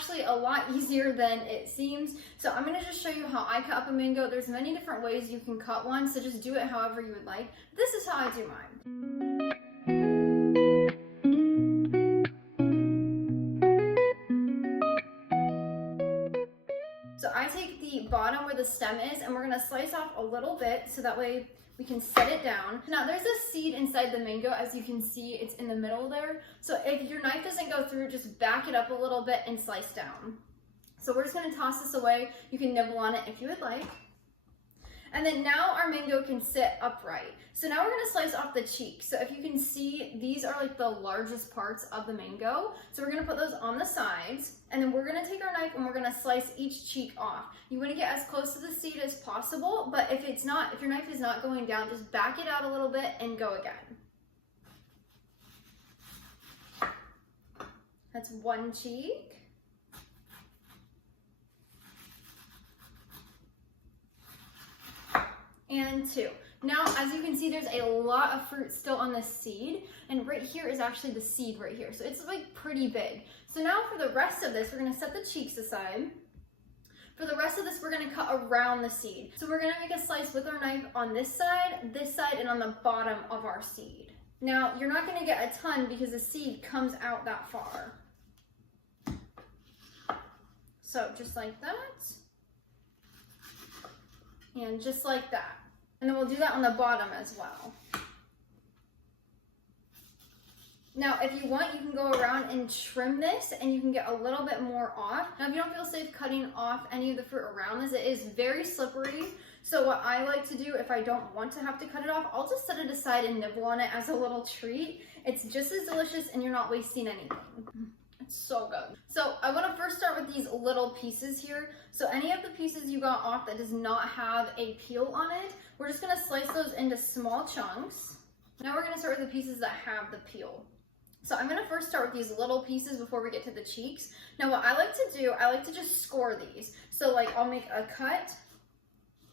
actually a lot easier than it seems. So I'm gonna just show you how I cut up a mango. There's many different ways you can cut one, so just do it however you would like. This is how I do mine. So I take the bottom where the stem is and we're gonna slice off a little bit so that way we can set it down. Now there's a seed inside the mango, as you can see, it's in the middle there. So if your knife doesn't go through, just back it up a little bit and slice down. So we're just gonna toss this away. You can nibble on it if you would like. And then now our mango can sit upright. So now we're gonna slice off the cheeks. So if you can see, these are like the largest parts of the mango. So we're gonna put those on the sides, and then we're gonna take our knife and we're gonna slice each cheek off. You wanna get as close to the seed as possible, but if your knife is not going down, just back it out a little bit and go again. That's one cheek. And two. Now, as you can see, there's a lot of fruit still on the seed, and right here is actually the seed right here. So it's like pretty big. So now for the rest of this, we're gonna set the cheeks aside. For the rest of this, we're gonna cut around the seed. So we're gonna make a slice with our knife on this side, and on the bottom of our seed. Now, you're not gonna get a ton because the seed comes out that far. So just like that. And just like that. And then we'll do that on the bottom as well. Now, if you want, you can go around and trim this and you can get a little bit more off. Now, if you don't feel safe cutting off any of the fruit around this, it is very slippery. So what I like to do, if I don't want to have to cut it off, I'll just set it aside and nibble on it as a little treat. It's just as delicious and you're not wasting anything. It's so good. So I want to first start with these little pieces here. So any of the pieces you got off that does not have a peel on it, we're just going to slice those into small chunks. Now we're going to start with the pieces that have the peel. So I'm going to first start with these little pieces before we get to the cheeks. Now what I like to do, I like to just score these. So like I'll make a cut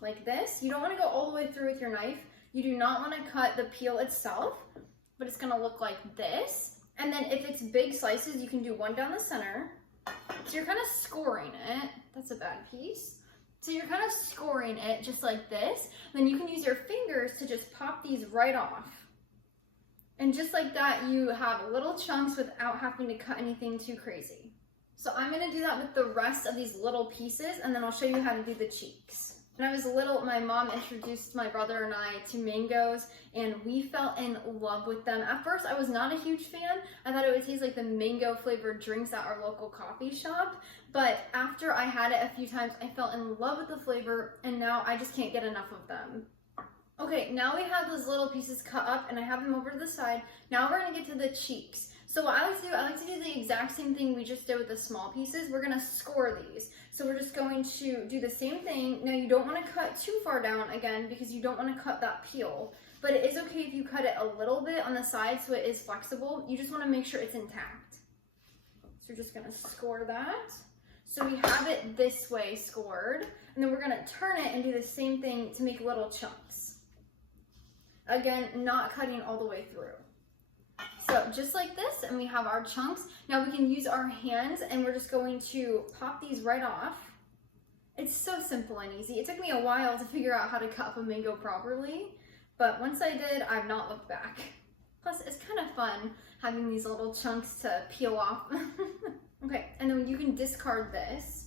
like this. You don't want to go all the way through with your knife. You do not want to cut the peel itself, but it's going to look like this. And then if it's big slices, you can do one down the center. So you're kind of scoring it. That's a bad piece. So you're kind of scoring it just like this. Then you can use your fingers to just pop these right off. And just like that, you have little chunks without having to cut anything too crazy. So I'm gonna do that with the rest of these little pieces, and then I'll show you how to do the cheeks. When I was little, my mom introduced my brother and I to mangoes, and we fell in love with them. At first, I was not a huge fan. I thought it would taste like the mango flavored drinks at our local coffee shop. But after I had it a few times, I fell in love with the flavor, and now I just can't get enough of them. Okay, now we have those little pieces cut up, and I have them over to the side. Now we're gonna get to the cheeks. So what I like to do the exact same thing we just did with the small pieces. We're gonna score these. So we're just going to do the same thing. Now you don't wanna cut too far down again because you don't wanna cut that peel. But it is okay if you cut it a little bit on the side so it is flexible. You just wanna make sure it's intact. So we're just gonna score that. So we have it this way scored. And then we're gonna turn it and do the same thing to make little chunks. Again, not cutting all the way through. So just like this, and we have our chunks. Now we can use our hands and we're just going to pop these right off. It's so simple and easy. It took me a while to figure out how to cut up a mango properly, but once I did, I've not looked back. Plus, it's kind of fun having these little chunks to peel off. Okay, and then you can discard this.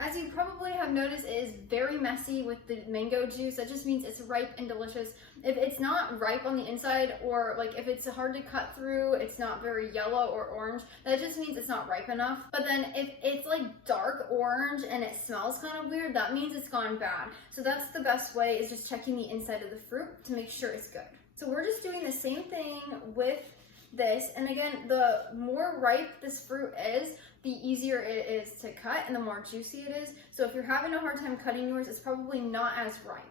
As you probably have noticed, it is very messy with the mango juice. That just means it's ripe and delicious. If it's not ripe on the inside, or like if it's hard to cut through, it's not very yellow or orange, that just means it's not ripe enough. But then if it's like dark orange and it smells kind of weird, that means it's gone bad. So that's the best way, is just checking the inside of the fruit to make sure it's good. So we're just doing the same thing with this, and again, the more ripe this fruit is, the easier it is to cut and the more juicy it is. So if you're having a hard time cutting yours, it's probably not as ripe.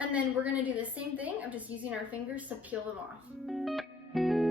And then we're gonna do the same thing of just using our fingers to peel them off.